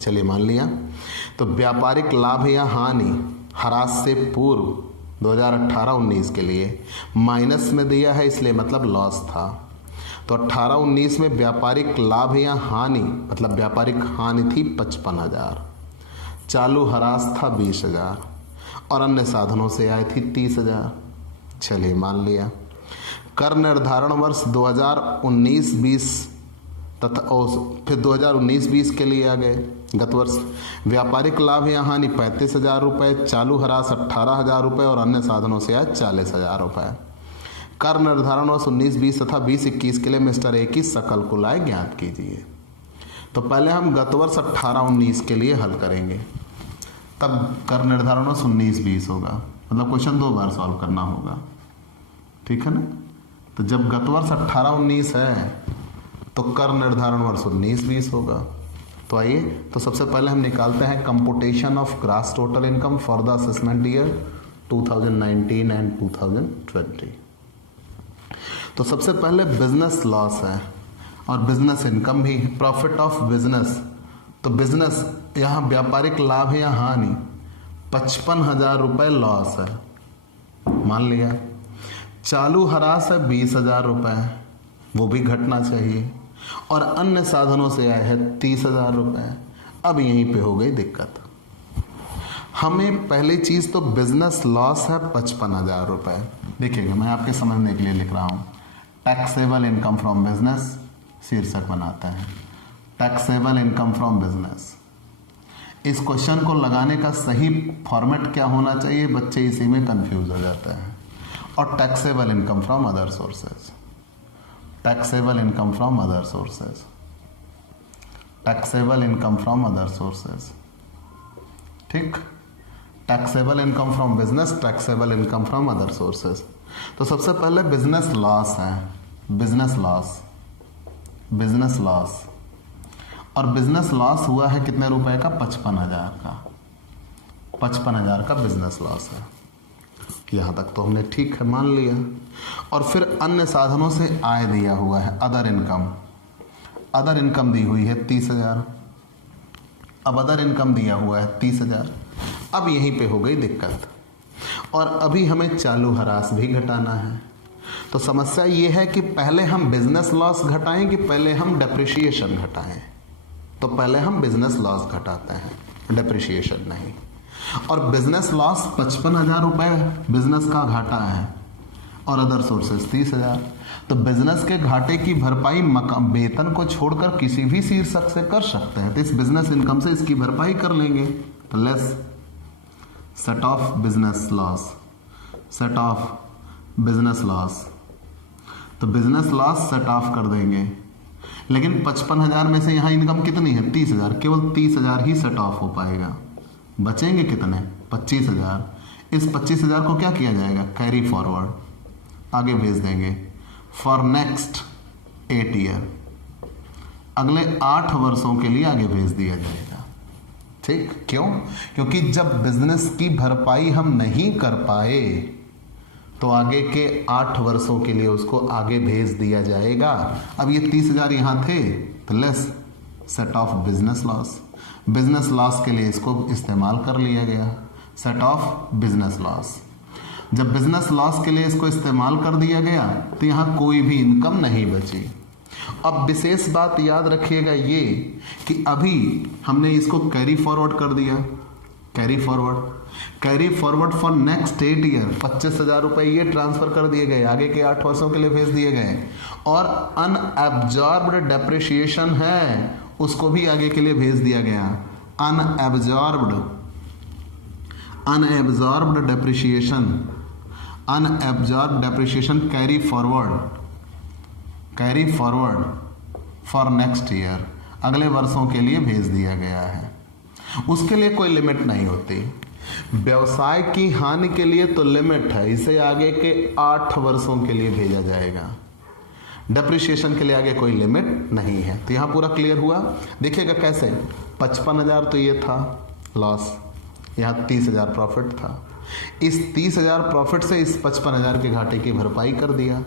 चलिए मान लिया, तो व्यापारिक लाभ या हानि ह्रास से पूर्व 2018-19 के लिए माइनस में दिया है, इसलिए मतलब लॉस था। तो 18-19 में व्यापारिक लाभ या हानि मतलब व्यापारिक हानि थी 55,000, चालू ह्रास था 20,000 और अन्य साधनों से आय थी 30,000। चलिए मान लिया। कर निर्धारण वर्ष 2019-20 तथा फिर 2019-20 के लिए आ गए। गत वर्ष व्यापारिक लाभ या हानि 35,000 रुपये, चालू ह्रास 18,000 रुपये और अन्य साधनों से आय 40,000 रुपये। कर निर्धारण वर्ष 19-20 तथा 20-21 के लिए मिस्टर ए की सकल कुल आय ज्ञात कीजिए। तो पहले हम गत वर्ष 18-19 के लिए हल करेंगे, तब कर निर्धारण वर्ष 19-20 होगा, मतलब क्वेश्चन 2 बार सॉल्व करना होगा। ठीक है ना, तो जब गत वर्ष 18-19 है तो कर निर्धारण वर्ष 19-20 होगा। तो आइए, तो सबसे पहले हम निकालते हैं computation of gross total income for the assessment year 2019 and 2020। तो सबसे पहले बिजनेस लॉस है और बिजनेस इनकम भी, प्रॉफिट ऑफ बिजनेस। तो बिजनेस यहाँ व्यापारिक लाभ है या हानि, 55,000 रुपये लॉस है मान लिया। चालू हरास है 20,000 रुपये, वो भी घटना चाहिए। और अन्य साधनों से आए हैं 30,000 रुपये। अब यहीं पे हो गई दिक्कत। हमें पहली चीज तो बिजनेस लॉस है 55,000 रुपये। देखिएगा, मैं आपके समझने के लिए लिख रहा हूं। टैक्सेबल इनकम फ्रॉम बिजनेस शीर्षक बनाते हैं, टैक्सेबल इनकम फ्रॉम बिजनेस। इस क्वेश्चन को लगाने का सही फॉर्मेट क्या होना चाहिए, बच्चे इसी में कंफ्यूज हो जाते हैं। और taxable income from other sources, taxable income from other sources, taxable income from other sources. ठीक, taxable income from business, taxable income from other sources. तो सबसे पहले बिजनेस लॉस है, बिजनेस लॉस, बिजनेस लॉस। और बिजनेस लॉस हुआ है कितने रुपए का, 55,000 का, 55,000 का बिजनेस लॉस है। यहां तक तो हमने ठीक है मान लिया। और फिर अन्य साधनों से आय दिया हुआ है, अदर इनकम, अदर इनकम दी हुई है 30,000। अब अदर इनकम दिया हुआ है 30,000। अब यहीं पे हो गई दिक्कत। और अभी हमें चालू हरास भी घटाना है। तो समस्या ये है कि पहले हम बिजनेस लॉस घटाएं कि पहले हम डेप्रिसिएशन घटाएं। तो पहले हम बिजनेस लॉस घटाते हैं, डेप्रिसिएशन नहीं। और बिजनेस लॉस 55,000 रुपये बिजनेस का घाटा है और अदर सोर्सेज 30,000। तो बिजनेस के घाटे की भरपाई वेतन को छोड़कर किसी भी शीर्षक से कर सकते हैं। तो इस बिजनेस इनकम से इसकी भरपाई कर लेंगे। तो less set of business loss, set of business loss. तो बिजनेस लॉस सेट ऑफ कर देंगे। लेकिन 55,000 में से यहाँ इनकम कितनी है, 30,000। केवल 30,000 ही सेट ऑफ हो पाएगा। बचेंगे कितने, 25,000। इस 25,000 को क्या किया जाएगा, कैरी फॉरवर्ड, आगे भेज देंगे फॉर नेक्स्ट 8 ईयर, अगले 8 वर्षों के लिए आगे भेज दिया जाएगा। ठीक, क्यों, क्योंकि जब बिजनेस की भरपाई हम नहीं कर पाए तो आगे के 8 वर्षों के लिए उसको आगे भेज दिया जाएगा। अब ये 30,000 यहां थे तो less set of business loss, business loss के लिए इसको इस्तेमाल कर लिया गया, सेट ऑफ बिजनेस लॉस। जब बिजनेस लॉस के लिए इसको इस्तेमाल कर दिया गया तो यहां कोई भी इनकम नहीं बची। अब विशेष बात याद रखिएगा ये कि अभी हमने इसको कैरी फॉरवर्ड कर दिया, carry forward, carry forward for next 8 year 25,000 रुपए ये ट्रांसफर कर दिए गए, आगे के 8 वर्षों के लिए भेज दिए गए। और अनएब्जॉर्ब्ड डेप्रिसिएशन है, उसको भी आगे के लिए भेज दिया गया। Unabsorbed, unabsorbed depreciation, unabsorbed depreciation carry forward, carry forward for next year, अगले वर्षों के लिए भेज दिया गया है। उसके लिए कोई लिमिट नहीं होती। व्यवसाय की हानि के लिए तो लिमिट है, इसे आगे के 8 वर्षों के लिए भेजा जाएगा। डेप्रिसिएशन के लिए आगे कोई लिमिट नहीं है। तो यहां पूरा क्लियर हुआ। देखिएगा कैसे, 55,000 तो ये था लॉस, यहां 30,000 प्रॉफिट था। इस 30,000 प्रॉफिट से इस 55,000 के घाटे की भरपाई कर दिया,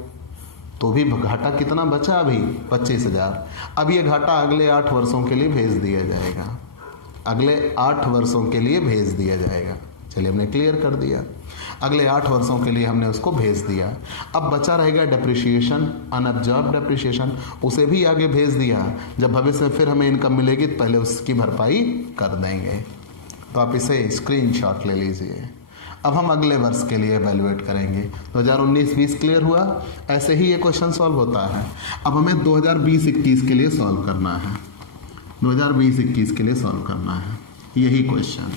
तो भी घाटा कितना बचा, अभी 25,000। अब ये घाटा अगले 8 वर्षों के लिए भेज दिया जाएगा, अगले 8 वर्षों के लिए भेज दिया जाएगा। चलिए हमने क्लियर कर दिया, अगले 8 वर्षों के लिए हमने उसको भेज दिया। अब बचा रहेगा डेप्रिसिएशन, अनअब्जॉर्ब डेप्रिसिएशन, उसे भी आगे भेज दिया। जब भविष्य में फिर हमें इनकम मिलेगी तो पहले उसकी भरपाई कर देंगे। तो आप इसे स्क्रीनशॉट ले लीजिए। अब हम अगले वर्ष के लिए एवेल्युएट करेंगे। 2019-20 क्लियर हुआ। ऐसे ही ये क्वेश्चन सॉल्व होता है। अब हमें 2020-21 के लिए सॉल्व करना है, 2020-21 के लिए सॉल्व करना है यही क्वेश्चन।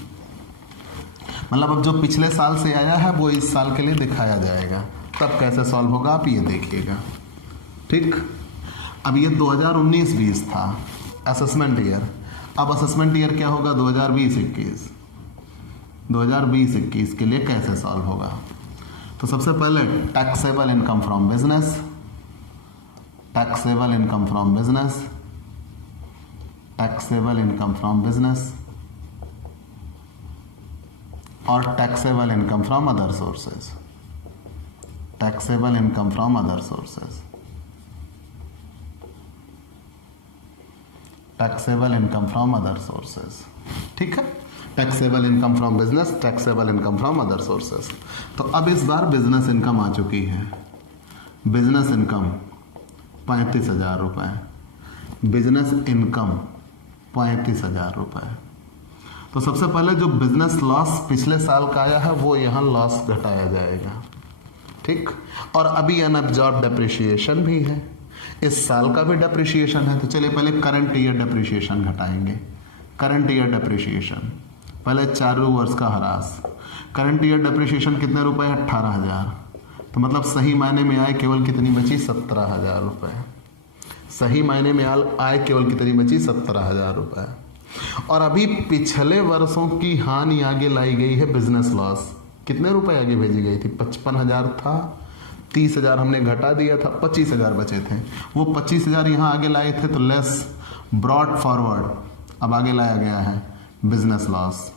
मतलब अब जो पिछले साल से आया है वो इस साल के लिए दिखाया जाएगा, तब कैसे सॉल्व होगा आप ये देखिएगा। ठीक, अब ये 2019-20 था असेसमेंट ईयर। अब असेसमेंट ईयर क्या होगा, 2020-21। 2020-21 के लिए कैसे सॉल्व होगा, तो सबसे पहले taxable income from business, taxable income from business, taxable income from business और taxable income from other sources, taxable income from other sources, taxable income from other sources. ठीक है, taxable income from business, taxable income from other sources. तो अब इस बार business income आ चुकी है। Business income 35,000 रुपये, business income 35,000 रुपये। तो सबसे पहले जो बिजनेस लॉस पिछले साल का आया है वो यहाँ लॉस घटाया जाएगा। ठीक, और अभी अनअब्जॉर्ब डेप्रिसिएशन भी है, इस साल का भी डेप्रिसिएशन है। तो चलिए पहले करंट ईयर डेप्रिसिएशन घटाएंगे। करंट ईयर डेप्रिसिएशन पहले चालू वर्ष का ह्रास। करंट ईयर डेप्रिसिएशन कितने रुपए है? 18,000। तो मतलब सही मायने में आय केवल कितनी बची? 17,000 रुपये। सही मायने में आय केवल कितनी बची? 17,000 रुपये। और अभी पिछले वर्षों की हानि आगे लाई गई है। बिजनेस लॉस कितने रुपए आगे भेजी गई थी? 55,000 था, 30,000 हमने घटा दिया था, 25,000 बचे थे। वो 25,000 यहाँ आगे लाए थे, तो लेस ब्रॉड फॉरवर्ड अब आगे लाया गया है बिजनेस लॉस।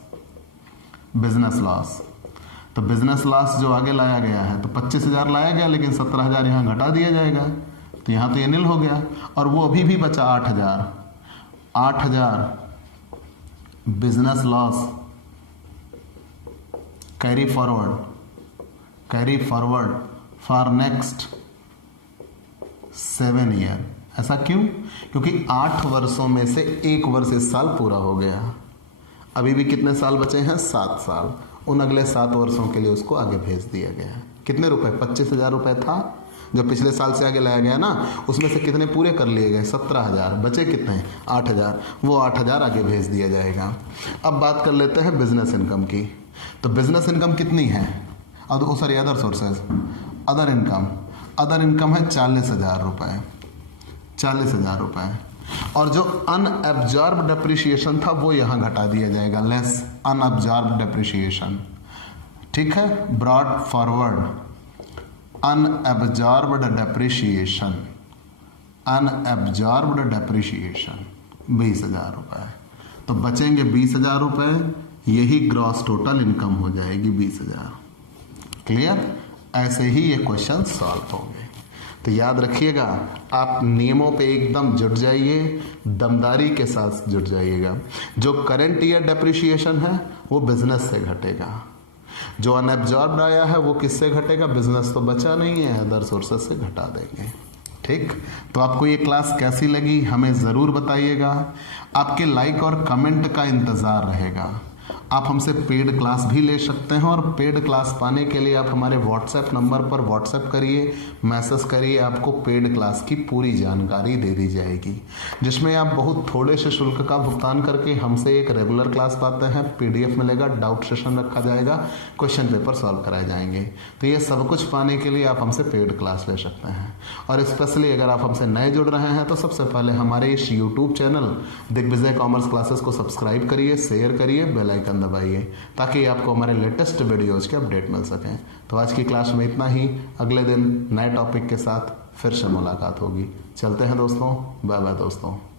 बिजनेस लॉस, तो बिजनेस लॉस जो आगे लाया गया है, तो 25,000 लाया गया, लेकिन 17,000 यहाँ घटा दिया जाएगा, तो यहाँ तो ये नील हो गया। और वो अभी भी बचा 8,000। 8,000 business loss carry forward for next 7 year. ऐसा क्यों? क्योंकि 8 वर्षों में से 1 वर्ष इस साल पूरा हो गया। अभी भी कितने साल बचे हैं? 7 साल। उन अगले 7 वर्षों के लिए उसको आगे भेज दिया गया। कितने रुपए? 25,000 रुपये था जो पिछले साल से आगे लाया गया ना, उसमें से कितने पूरे कर लिए गए? 17,000। बचे कितने? 8,000। वो 8,000 आगे भेज दिया जाएगा। अब बात कर लेते हैं बिजनेस इनकम की। तो बिजनेस इनकम कितनी है? Sorry, other sources, other income है 40,000 रुपये। 40,000 रुपये। और जो अनअब्जॉर्ब डेप्रिसिएशन था वो यहाँ घटा दिया जाएगा, लेस अनअब्जॉर्ब डेप्रिसिएशन। ठीक है, ब्रॉड फॉरवर्ड अनअब्जॉर्ब्ड डेप्रिसिएशन, 20,000 रुपये। तो बचेंगे 20,000 रुपये, यही ग्रॉस टोटल इनकम हो जाएगी 20,000। क्लियर? ऐसे ही ये क्वेश्चन सॉल्व होंगे। तो याद रखिएगा, आप नियमों पे एकदम जुट जाइए, दमदारी के साथ जुट जाइएगा। जो करंट ईयर डेप्रिसिएशन है वो बिजनेस से घटेगा, जो अनअब्जॉर्ब्ड आया है वो किससे घटेगा? बिजनेस तो बचा नहीं है, अदर सोर्सेज से घटा देंगे। ठीक, तो आपको ये क्लास कैसी लगी हमें ज़रूर बताइएगा। आपके लाइक और कमेंट का इंतज़ार रहेगा। आप हमसे पेड क्लास भी ले सकते हैं, और पेड क्लास पाने के लिए आप हमारे व्हाट्सएप नंबर पर व्हाट्सएप करिए, मैसेज करिए, आपको पेड क्लास की पूरी जानकारी दे दी जाएगी, जिसमें आप बहुत थोड़े से शुल्क का भुगतान करके हमसे एक रेगुलर क्लास पाते हैं। PDF मिलेगा, डाउट सेशन रखा जाएगा, क्वेश्चन पेपर सॉल्व कराए जाएंगे। तो ये सब कुछ पाने के लिए आप हमसे पेड क्लास ले सकते हैं। और स्पेशली अगर आप हमसे नए जुड़ रहे हैं तो सबसे पहले हमारे इस YouTube channel Digvijay commerce classes को सब्सक्राइब करिए, शेयर करिए, बेल आइकन दबाइए, ताकि आपको हमारे लेटेस्ट वीडियोज के अपडेट मिल सकें। तो आज की क्लास में इतना ही। अगले दिन नए टॉपिक के साथ फिर से मुलाकात होगी। चलते हैं दोस्तों, बाय बाय दोस्तों।